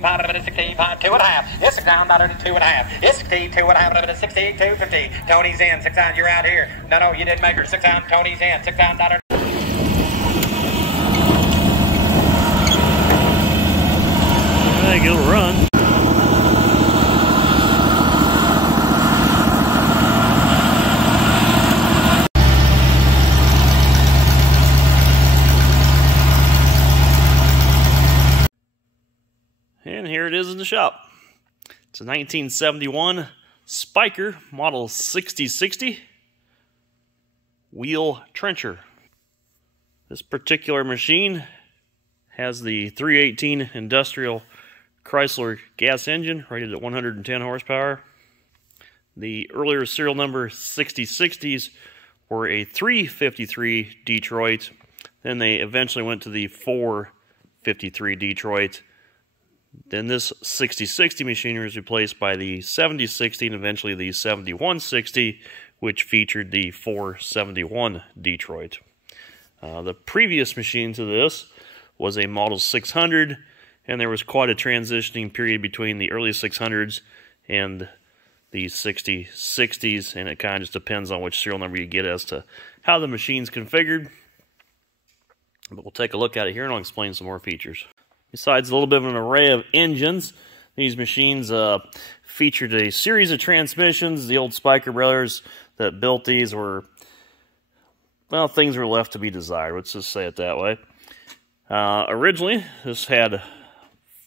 part of it is 16, part 2.5. It's $6 to 2.5. It's 16, 2.5 of it is 16, 250. Tony's in, $6, you're out here. No, you didn't measure. $6, Tony's in, $6. I think it'll run. And here it is in the shop. It's a 1971 Spiecher model 6060 wheel trencher. This particular machine has the 318 industrial Chrysler gas engine rated at 110 horsepower. The earlier serial number 6060s were a 353 Detroit. Then they eventually went to the 453 Detroit. Then this 6060 machinery was replaced by the 7060 and eventually the 7160, which featured the 471 Detroit. The previous machine to this was a Model 600, and there was quite a transitioning period between the early 600s and the 6060s, and it kind of just depends on which serial number you get as to how the machine's configured. But we'll take a look at it here and I'll explain some more features. Besides a little bit of an array of engines, these machines featured a series of transmissions. The old Spiecher brothers that built these were, well, things were left to be desired. Let's just say it that way. Originally, this had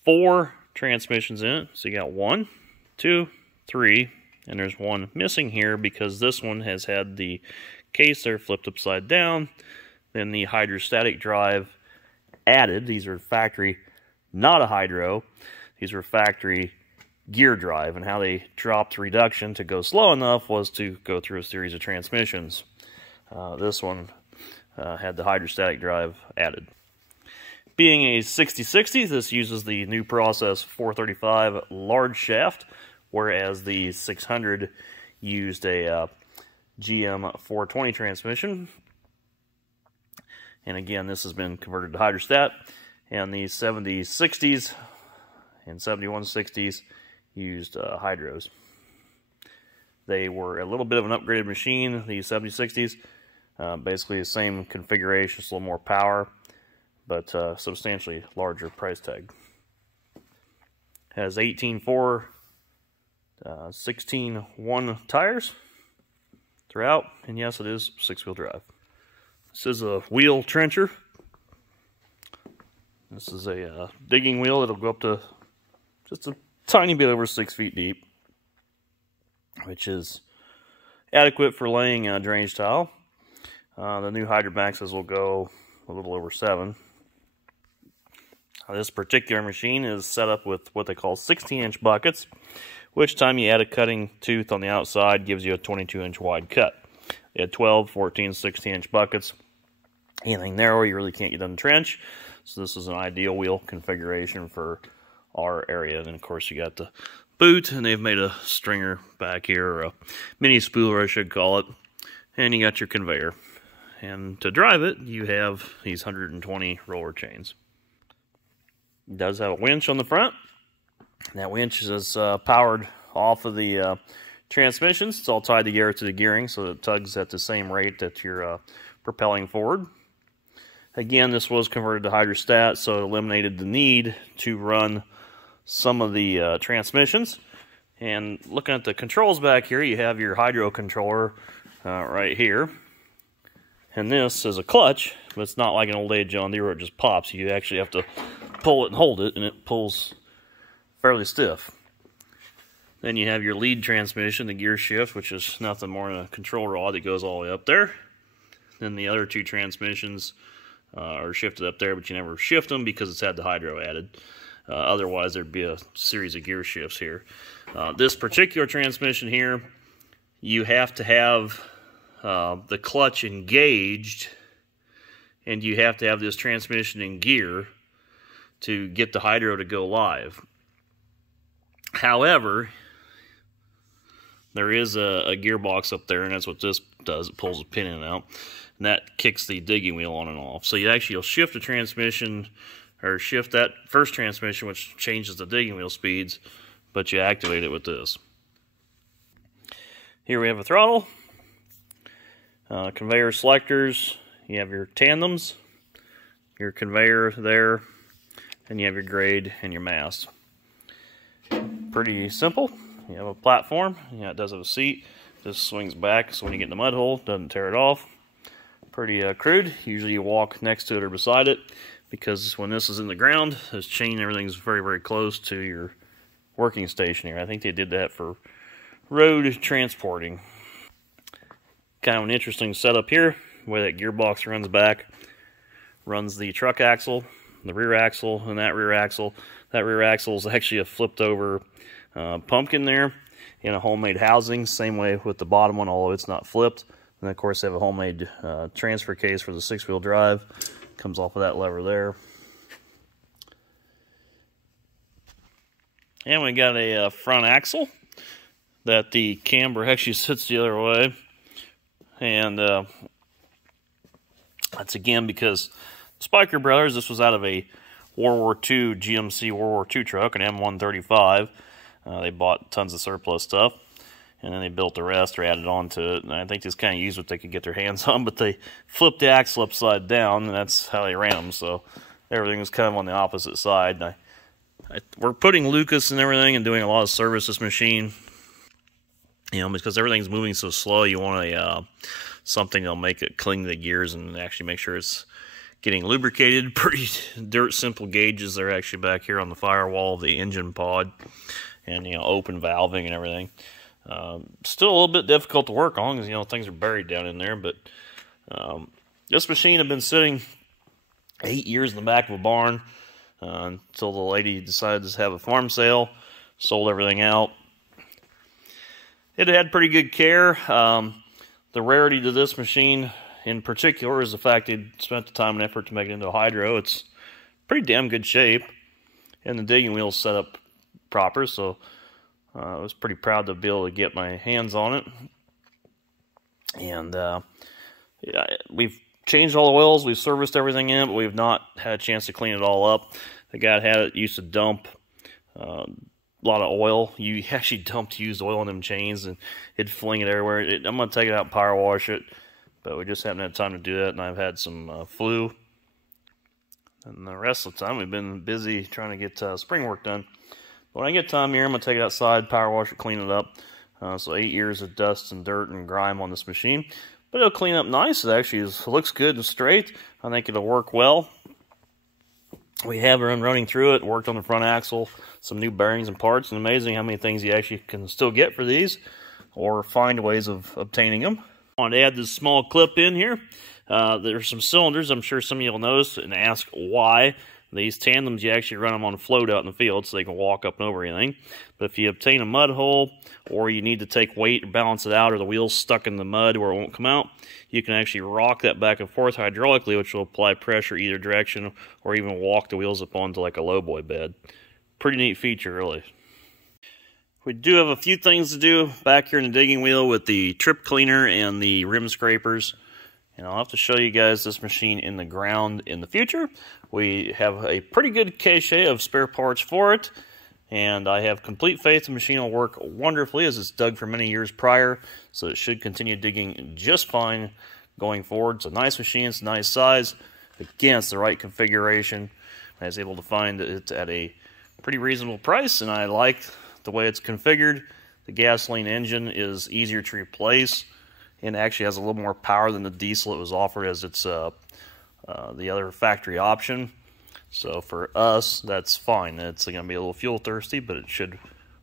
4 transmissions in it. So you got 1, 2, 3, and there's one missing here because this one has had the case there flipped upside down. Then the hydrostatic drive added. These are factory, not a hydro. These were factory gear drive, and how they dropped reduction to go slow enough was to go through a series of transmissions. This one had the hydrostatic drive added. Being a 6060, this uses the new process 435 large shaft, whereas the 600 used a GM 420 transmission. And again, this has been converted to hydrostat. And the 7060s and 7160s used hydros. They were a little bit of an upgraded machine, the 7060s. Basically the same configuration, just a little more power, but substantially larger price tag. Has 18.4, 16.1 tires throughout, and yes, it is 6-wheel drive. This is a wheel trencher. This is a digging wheel that'll go up to just a tiny bit over 6 feet deep, which is adequate for laying drainage tile. The new Hydromaxes will go a little over 7. This particular machine is set up with what they call 16-inch buckets, which time you add a cutting tooth on the outside gives you a 22-inch wide cut. You had 12, 14, 16-inch buckets. Anything narrower, you really can't get in the trench. So this is an ideal wheel configuration for our area. And of course you got the boot, and they've made a stringer back here, or a mini spooler I should call it. And you got your conveyor. And to drive it, you have these 120 roller chains. It does have a winch on the front. That winch is powered off of the transmissions. It's all tied together to the gearing, so it tugs at the same rate that you're propelling forward. Again, this was converted to hydrostat, so it eliminated the need to run some of the transmissions. And looking at the controls back here, you have your hydro controller right here. And this is a clutch, but it's not like an old age John Deere where it just pops. You actually have to pull it and hold it, and it pulls fairly stiff. Then you have your lead transmission, the gear shift, which is nothing more than a control rod that goes all the way up there. Then the other 2 transmissions are shifted up there, but you never shift them because it's had the hydro added. Otherwise, there'd be a series of gear shifts here. This particular transmission here, you have to have the clutch engaged, and you have to have this transmission in gear to get the hydro to go live. However, there is a gearbox up there, and that's what this does. It pulls a pin in and out, and that kicks the digging wheel on and off. So you'll shift the transmission, or shift that first transmission, which changes the digging wheel speeds, but you activate it with this. Here we have a throttle, conveyor selectors, you have your tandems, your conveyor there, and you have your grade and your mast. Pretty simple. You have a platform, yeah, it does have a seat, just swings back so when you get in the mud hole, it doesn't tear it off. Pretty crude. Usually you walk next to it or beside it, because when this is in the ground, this chain, everything's very, very close to your working station here. I think they did that for road transporting. Kind of an interesting setup here, where that gearbox runs back, runs the truck axle, the rear axle, and that rear axle. That rear axle is actually a flipped over pumpkin there in a homemade housing, same way with the bottom one, although it's not flipped. And of course they have a homemade transfer case for the 6-wheel drive. Comes off of that lever there. And we got a front axle that the camber actually sits the other way. And that's again because Spiecher Brothers, this was out of a World War II GMC World War II truck, an M135. They bought tons of surplus stuff, and then they built the rest or added on to it. And I think they just kind of used what they could get their hands on, but they flipped the axle upside down, and that's how they ran them. So everything was kind of on the opposite side. And we're putting Lucas and everything and doing a lot of service this machine. You know, because everything's moving so slow, you want a something that'll make it cling to the gears and actually make sure it's getting lubricated. Pretty dirt simple gauges. They're actually back here on the firewall of the engine pod, and you know, open valving and everything. Still a little bit difficult to work on because you know things are buried down in there. But this machine had been sitting 8 years in the back of a barn until the lady decided to have a farm sale, sold everything out. It had pretty good care. The rarity to this machine in particular is the fact they'd spent the time and effort to make it into a hydro. It's pretty damn good shape, and the digging wheel's set up proper, so I was pretty proud to be able to get my hands on it. And yeah, we've changed all the oils, we've serviced everything in it, but we've not had a chance to clean it all up. The guy that had it used to dump a lot of oil. You actually dumped used oil in them chains, and it'd fling it everywhere. I'm going to take it out and power wash it, but we just haven't had time to do that, and I've had some flu. And the rest of the time, we've been busy trying to get spring work done. But when I get time here, I'm going to take it outside, power wash it, clean it up. So 8 years of dust and dirt and grime on this machine. But it'll clean up nice. It actually looks good and straight. I think it'll work well. We have run running through it, worked on the front axle, some new bearings and parts, and amazing how many things you actually can still get for these, or find ways of obtaining them. I want to add this small clip in here. There's some cylinders. I'm sure some of you will notice and ask why. These tandems, you actually run them on a float out in the field so they can walk up and over anything. But if you obtain a mud hole, or you need to take weight or balance it out, or the wheel's stuck in the mud where it won't come out, you can actually rock that back and forth hydraulically, which will apply pressure either direction, or even walk the wheels up onto like a lowboy bed. Pretty neat feature, really. We do have a few things to do back here in the digging wheel with the trip cleaner and the rim scrapers. And I'll have to show you guys this machine in the ground in the future. We have a pretty good cache of spare parts for it, and I have complete faith the machine will work wonderfully as it's dug for many years prior, so it should continue digging just fine going forward. It's a nice machine, it's a nice size. Again, it's the right configuration. I was able to find it at a pretty reasonable price, and I like the way it's configured. The gasoline engine is easier to replace, and actually has a little more power than the diesel it was offered as its the other factory option. So for us, that's fine. It's going to be a little fuel thirsty, but it should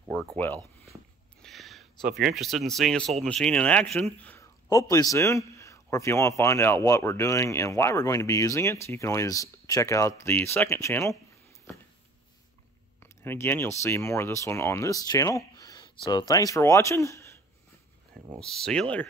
work well. So if you're interested in seeing this old machine in action, hopefully soon, or if you want to find out what we're doing and why we're going to be using it, you can always check out the second channel. And again, you'll see more of this one on this channel. So thanks for watching, and we'll see you later.